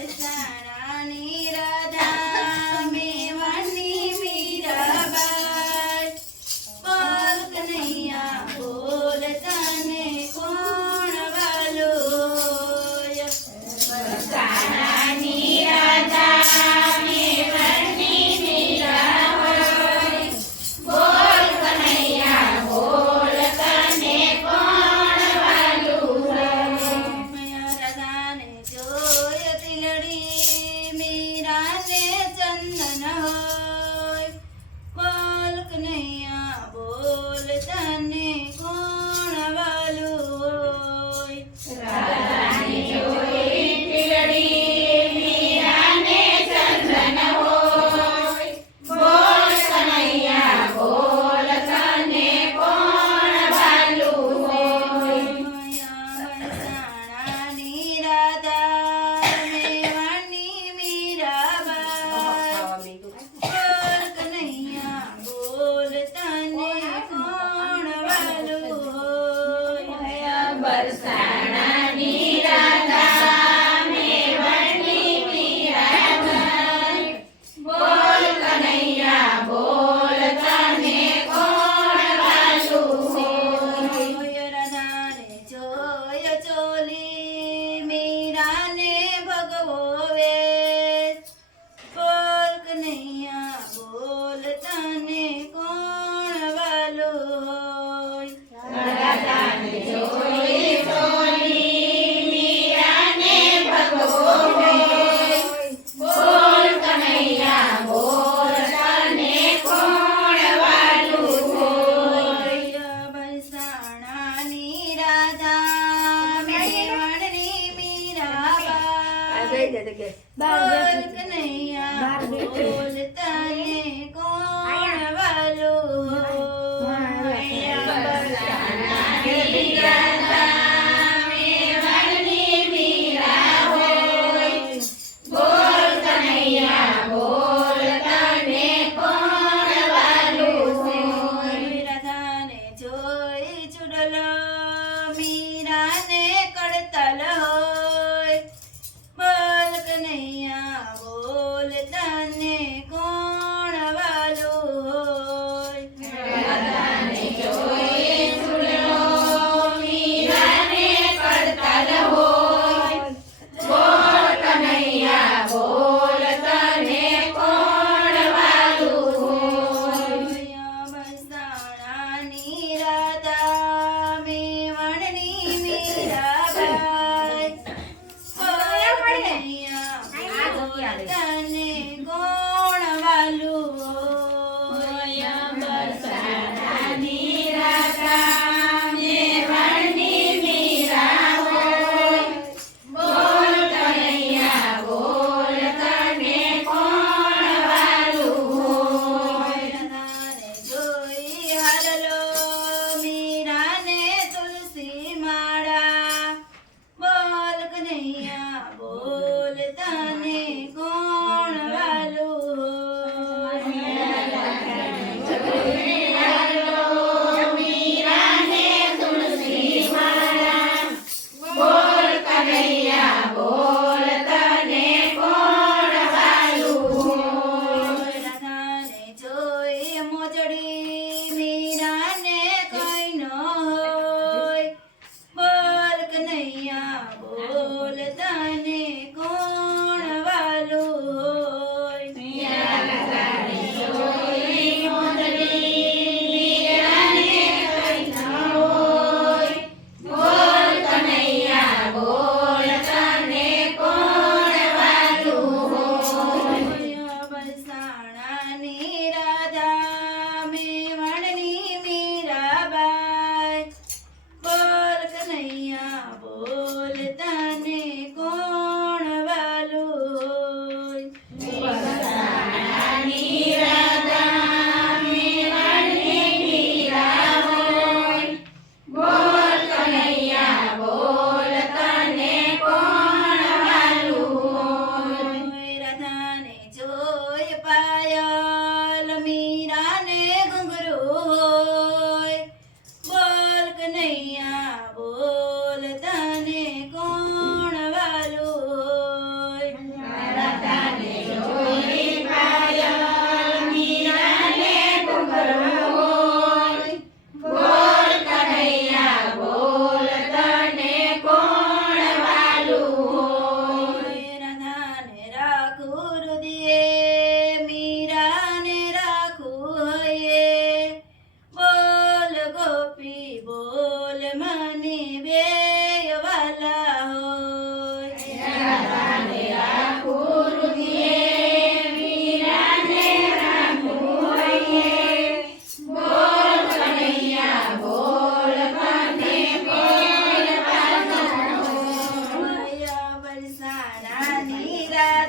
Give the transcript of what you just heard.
is that? is that લઈ લે જગ્યાએ બાર કનૈયા બાર બોલતા ને કોણ વાલો માયા બલાના Bye. Yeah.